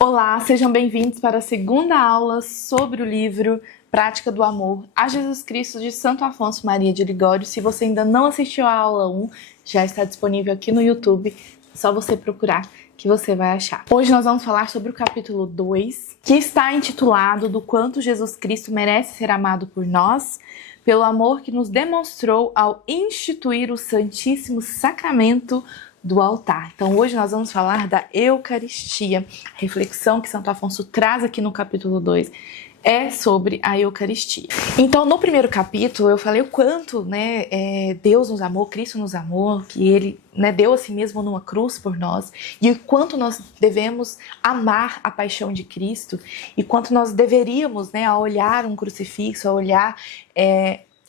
Olá, sejam bem-vindos para a segunda aula sobre o livro Prática do Amor a Jesus Cristo de Santo Afonso Maria de Ligório. Se você ainda não assistiu a aula 1, já está disponível aqui no YouTube, é só você procurar que você vai achar. Hoje nós vamos falar sobre o capítulo 2, que está intitulado Do Quanto Jesus Cristo Merece Ser Amado por Nós, pelo amor que nos demonstrou ao instituir o Santíssimo Sacramento do altar. Então hoje nós vamos falar da Eucaristia. A reflexão que Santo Afonso traz aqui no capítulo 2 é sobre a Eucaristia. Então no primeiro capítulo eu falei o quanto Deus nos amou, Cristo nos amou, que Ele deu a si mesmo numa cruz por nós, e o quanto nós devemos amar a paixão de Cristo, e quanto nós deveríamos, ao olhar um crucifixo, a olhar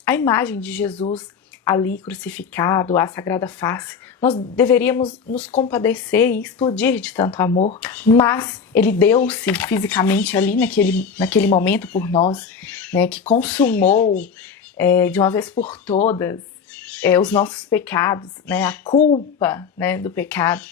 a imagem de Jesus ali crucificado, a Sagrada Face, nós deveríamos nos compadecer e explodir de tanto amor, mas Ele deu-se fisicamente ali naquele momento por nós, que consumou de uma vez por todas os nossos pecados, a culpa do pecado,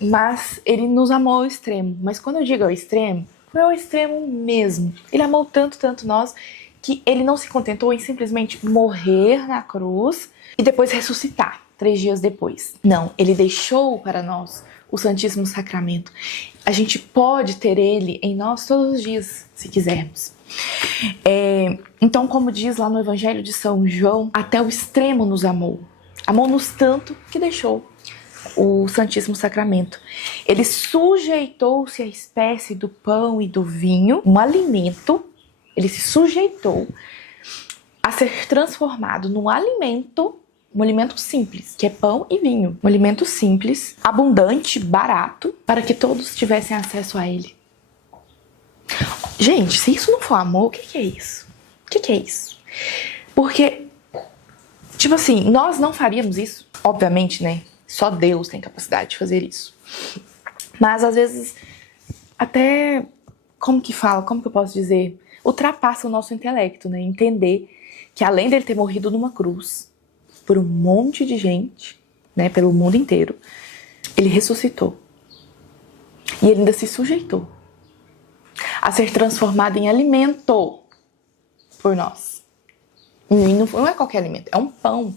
mas Ele nos amou ao extremo. Mas quando eu digo ao extremo, foi ao extremo mesmo. Ele amou tanto nós, que Ele não se contentou em simplesmente morrer na cruz e depois ressuscitar 3 dias depois. Não, Ele deixou para nós o Santíssimo Sacramento. A gente pode ter Ele em nós todos os dias, se quisermos. Então, como diz lá no Evangelho de São João, até o extremo nos amou. Amou-nos tanto que deixou o Santíssimo Sacramento. Ele sujeitou-se à espécie do pão e do vinho, um alimento. Ele se sujeitou a ser transformado num alimento, um alimento simples, que é pão e vinho. Um alimento simples, abundante, barato, para que todos tivessem acesso a ele. Gente, se isso não for amor, o que é isso? O que é isso? Porque, nós não faríamos isso. Obviamente, só Deus tem capacidade de fazer isso. Mas, às vezes, até, como que eu posso dizer? Ultrapassa o nosso intelecto, entender que além dele ter morrido numa cruz por um monte de gente, pelo mundo inteiro, ele ressuscitou. E ele ainda se sujeitou a ser transformado em alimento por nós. E não é qualquer alimento, é um pão.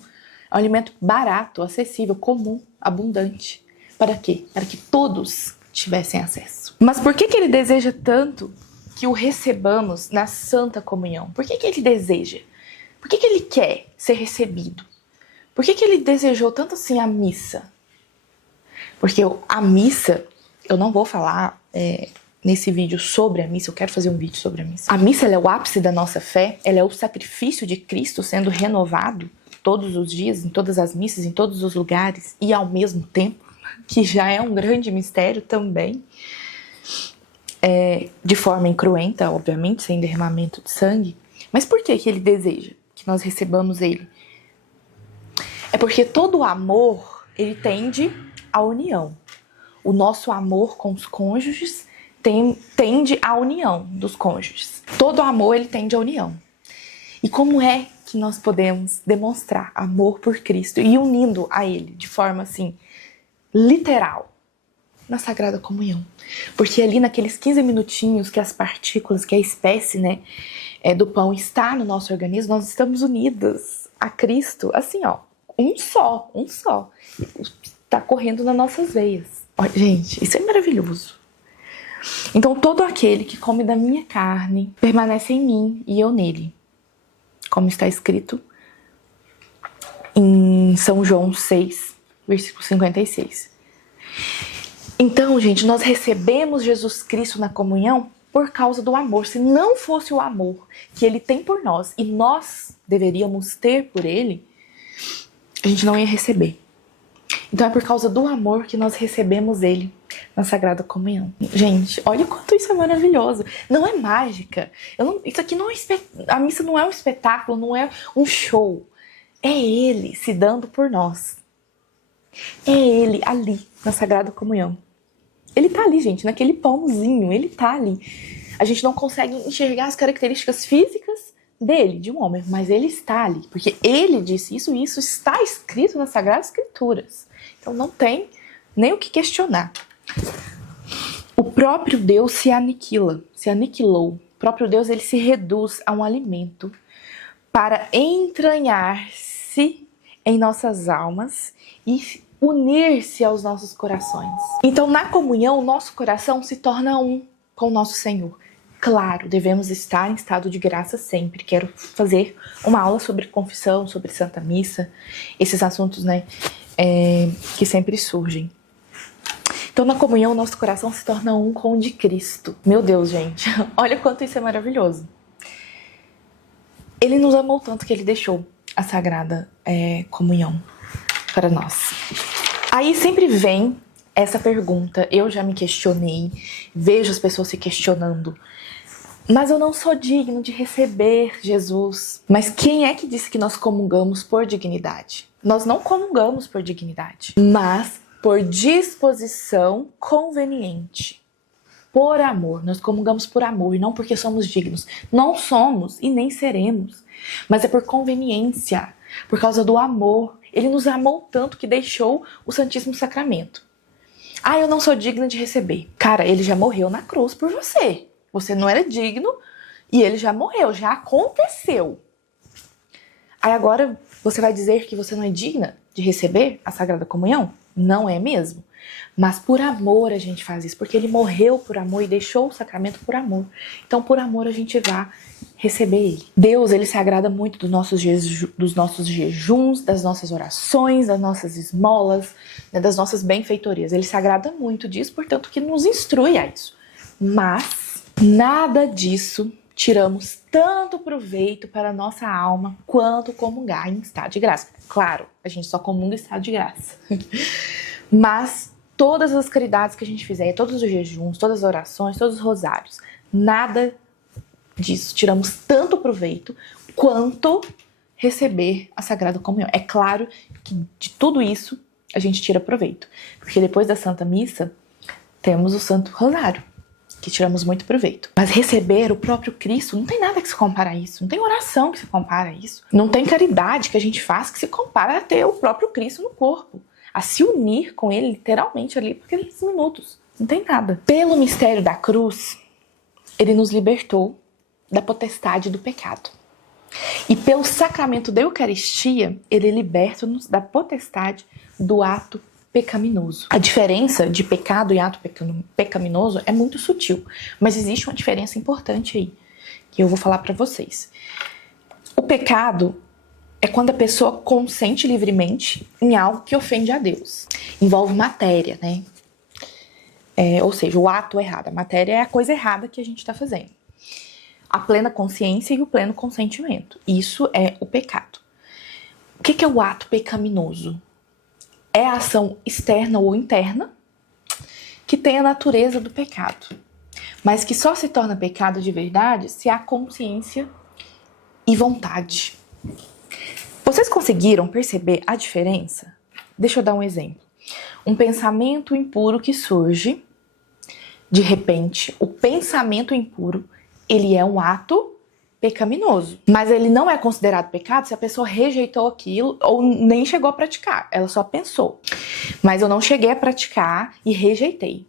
É um alimento barato, acessível, comum, abundante. Para quê? Para que todos tivessem acesso. Mas por que ele deseja tanto que o recebamos na Santa Comunhão? Por que ele deseja? Por que ele quer ser recebido? Por que ele desejou tanto assim a missa? Porque a missa, eu não vou falar nesse vídeo sobre a missa, eu quero fazer um vídeo sobre a missa. A missa ela é o ápice da nossa fé, ela é o sacrifício de Cristo sendo renovado todos os dias, em todas as missas, em todos os lugares e ao mesmo tempo, que já é um grande mistério também. De forma incruenta, obviamente, sem derramamento de sangue. Mas por que ele deseja que nós recebamos ele? É porque todo amor, ele tende à união. O nosso amor com os cônjuges tende à união dos cônjuges. Todo amor, ele tende à união. E como é que nós podemos demonstrar amor por Cristo e unindo a ele de forma, literal? Na Sagrada Comunhão. Porque ali naqueles 15 minutinhos que as partículas, que a espécie, do pão está no nosso organismo, nós estamos unidas a Cristo, um só. Está correndo nas nossas veias. Olha, gente, isso é maravilhoso. Então todo aquele que come da minha carne permanece em mim e eu nele. Como está escrito em São João 6, versículo 56. Então, gente, nós recebemos Jesus Cristo na comunhão por causa do amor. Se não fosse o amor que Ele tem por nós e nós deveríamos ter por Ele, a gente não ia receber. Então é por causa do amor que nós recebemos Ele na Sagrada Comunhão. Gente, olha o quanto isso é maravilhoso. Não é mágica. Isso aqui não é a missa não é um espetáculo, não é um show. É Ele se dando por nós. É Ele ali na Sagrada Comunhão. Ele tá ali, gente, naquele pãozinho, ele tá ali. A gente não consegue enxergar as características físicas dele, de um homem, mas ele está ali, porque ele disse isso e isso está escrito nas Sagradas Escrituras. Então não tem nem o que questionar. O próprio Deus se aniquilou. O próprio Deus, ele se reduz a um alimento para entranhar-se em nossas almas e unir-se aos nossos corações. Então, na comunhão, o nosso coração se torna um com o nosso Senhor. Claro, devemos estar em estado de graça sempre. Quero fazer uma aula sobre confissão, sobre Santa Missa, esses assuntos, né, que sempre surgem. Então, na comunhão, o nosso coração se torna um com o de Cristo. Meu Deus, gente, olha quanto isso é maravilhoso. Ele nos amou tanto que ele deixou a sagrada comunhão para nós. Aí sempre vem essa pergunta, eu já me questionei, vejo as pessoas se questionando. Mas eu não sou digno de receber Jesus. Mas quem é que disse que nós comungamos por dignidade? Nós não comungamos por dignidade, mas por disposição conveniente. Por amor. Nós comungamos por amor e não porque somos dignos. Não somos e nem seremos. Mas é por conveniência, por causa do amor. Ele nos amou tanto que deixou o Santíssimo Sacramento. Ah, eu não sou digna de receber. Cara, ele já morreu na cruz por você. Você não era digno e ele já morreu, já aconteceu. Aí agora você vai dizer que você não é digna de receber a Sagrada Comunhão? Não é mesmo. Mas por amor a gente faz isso, porque ele morreu por amor e deixou o sacramento por amor. Então por amor a gente vai receber ele. Deus, ele se agrada muito dos nossos jejuns, das nossas orações, das nossas esmolas, né, das nossas benfeitorias. Ele se agrada muito disso, portanto que nos instrui a isso. Mas nada disso tiramos tanto proveito para a nossa alma quanto comungar em estado de graça. Claro, a gente só comunga em estado de graça. Mas todas as caridades que a gente fizer, todos os jejuns, todas as orações, todos os rosários, nada disso tiramos tanto proveito quanto receber a Sagrada Comunhão. É claro que de tudo isso a gente tira proveito, porque depois da Santa Missa temos o Santo Rosário, que tiramos muito proveito. Mas receber o próprio Cristo, não tem nada que se compara a isso. Não tem oração que se compara a isso. Não tem caridade que a gente faz que se compara a ter o próprio Cristo no corpo. A se unir com ele, literalmente, ali por aqueles minutos. Não tem nada. Pelo mistério da cruz, ele nos libertou da potestade do pecado. E pelo sacramento da Eucaristia, ele liberta-nos da potestade do ato pecaminoso. A diferença de pecado e ato pecaminoso é muito sutil, mas existe uma diferença importante aí, que eu vou falar para vocês. O pecado é quando a pessoa consente livremente em algo que ofende a Deus. Envolve matéria, né? Ou seja, o ato errado. A matéria é a coisa errada que a gente está fazendo. A plena consciência e o pleno consentimento. Isso é o pecado. O que é o ato pecaminoso? É a ação externa ou interna que tem a natureza do pecado, mas que só se torna pecado de verdade se há consciência e vontade. Vocês conseguiram perceber a diferença? Deixa eu dar um exemplo. Um pensamento impuro que surge, de repente, o pensamento impuro, ele é um ato pecaminoso. Mas ele não é considerado pecado se a pessoa rejeitou aquilo ou nem chegou a praticar. Ela só pensou. Mas eu não cheguei a praticar e rejeitei.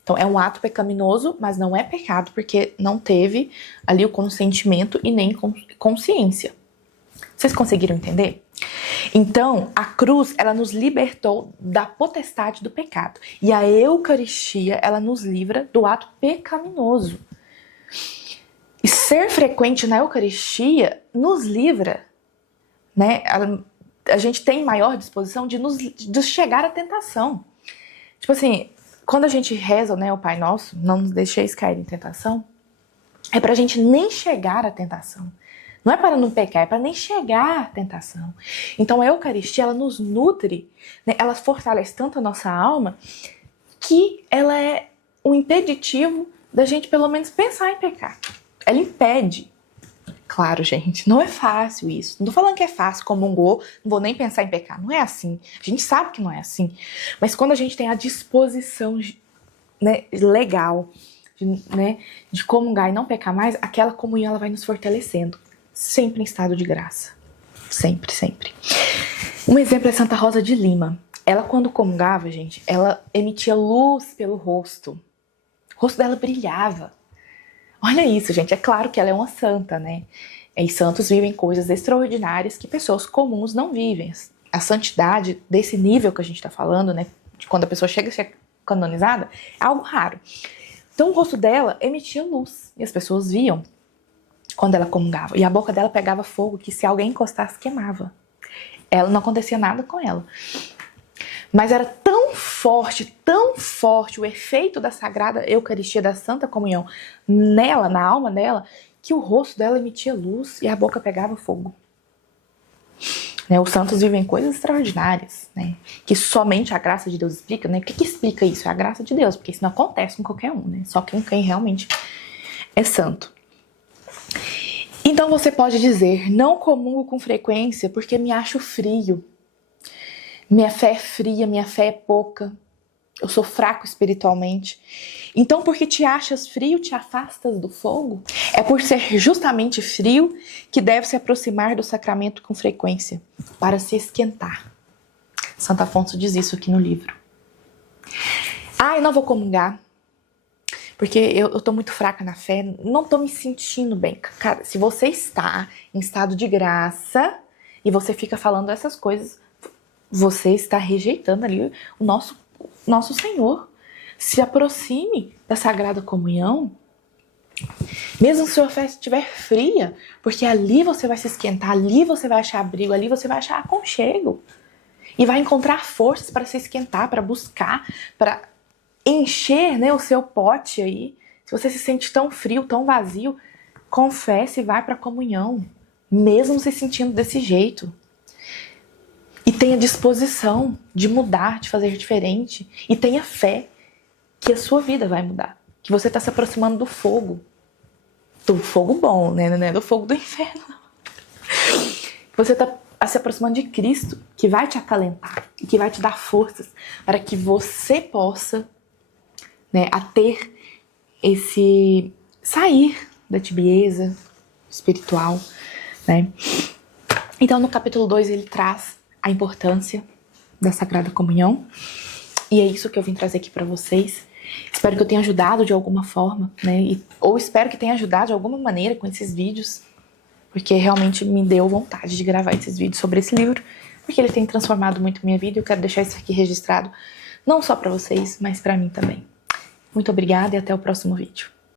Então é um ato pecaminoso, mas não é pecado porque não teve ali o consentimento e nem consciência. Vocês conseguiram entender? Então, a cruz, ela nos libertou da potestade do pecado. E a Eucaristia, ela nos livra do ato pecaminoso. E ser frequente na Eucaristia nos livra, né? A gente tem maior disposição de chegar à tentação. Tipo assim, quando a gente reza, né, o Pai Nosso, não nos deixeis cair em tentação, é pra gente nem chegar à tentação. Não é para não pecar, é para nem chegar à tentação. Então a Eucaristia, ela nos nutre, né? Ela fortalece tanto a nossa alma que ela é um impeditivo da gente pelo menos pensar em pecar. Ela impede. Claro, gente, não é fácil isso. Não tô falando que é fácil, comungou, não vou nem pensar em pecar. Não é assim. A gente sabe que não é assim. Mas quando a gente tem a disposição, né, legal, de comungar e não pecar mais, aquela comunhão ela vai nos fortalecendo. Sempre em estado de graça. Sempre, sempre. Um exemplo é Santa Rosa de Lima. Ela, quando comungava, gente, ela emitia luz pelo rosto. O rosto dela brilhava. Olha isso, gente. É claro que ela é uma santa, né? E santos vivem coisas extraordinárias que pessoas comuns não vivem. A santidade desse nível que a gente está falando, né? De quando a pessoa chega a ser canonizada, é algo raro. Então o rosto dela emitia luz e as pessoas viam quando ela comungava. E a boca dela pegava fogo que se alguém encostasse queimava. Ela não acontecia nada com ela. Mas era tão forte o efeito da Sagrada Eucaristia, da Santa Comunhão nela, na alma dela, que o rosto dela emitia luz e a boca pegava fogo. Né, os santos vivem coisas extraordinárias, né, que somente a graça de Deus explica. Né? O que explica isso? É a graça de Deus, porque isso não acontece com qualquer um, né? Só quem realmente é santo. Então você pode dizer, não comungo com frequência porque me acho frio. Minha fé é fria, minha fé é pouca. Eu sou fraco espiritualmente. Então, porque te achas frio, te afastas do fogo? É por ser justamente frio que deve se aproximar do sacramento com frequência, para se esquentar. Santo Afonso diz isso aqui no livro. Eu não vou comungar, porque eu tô muito fraca na fé, não tô me sentindo bem. Cara, se você está em estado de graça e você fica falando essas coisas, você está rejeitando ali o nosso Senhor. Se aproxime da Sagrada Comunhão, mesmo se sua fé estiver fria, porque ali você vai se esquentar, ali você vai achar abrigo, ali você vai achar aconchego. E vai encontrar forças para se esquentar, para buscar, para encher, né, o seu pote aí. Se você se sente tão frio, tão vazio, confesse e vai para a comunhão, mesmo se sentindo desse jeito. E tenha disposição de mudar, de fazer diferente. E tenha fé que a sua vida vai mudar. Que você está se aproximando do fogo. Do fogo bom, né? Não é do fogo do inferno. Você está se aproximando de Cristo, que vai te acalentar. E que vai te dar forças para que você possa, né, a ter esse... sair da tibieza espiritual, né? Então no capítulo 2 ele traz a importância da Sagrada Comunhão. E é isso que eu vim trazer aqui para vocês. Espero que eu tenha ajudado de alguma forma, né? Ou espero que tenha ajudado de alguma maneira com esses vídeos, porque realmente me deu vontade de gravar esses vídeos sobre esse livro, porque ele tem transformado muito minha vida e eu quero deixar isso aqui registrado, não só para vocês, mas para mim também. Muito obrigada e até o próximo vídeo.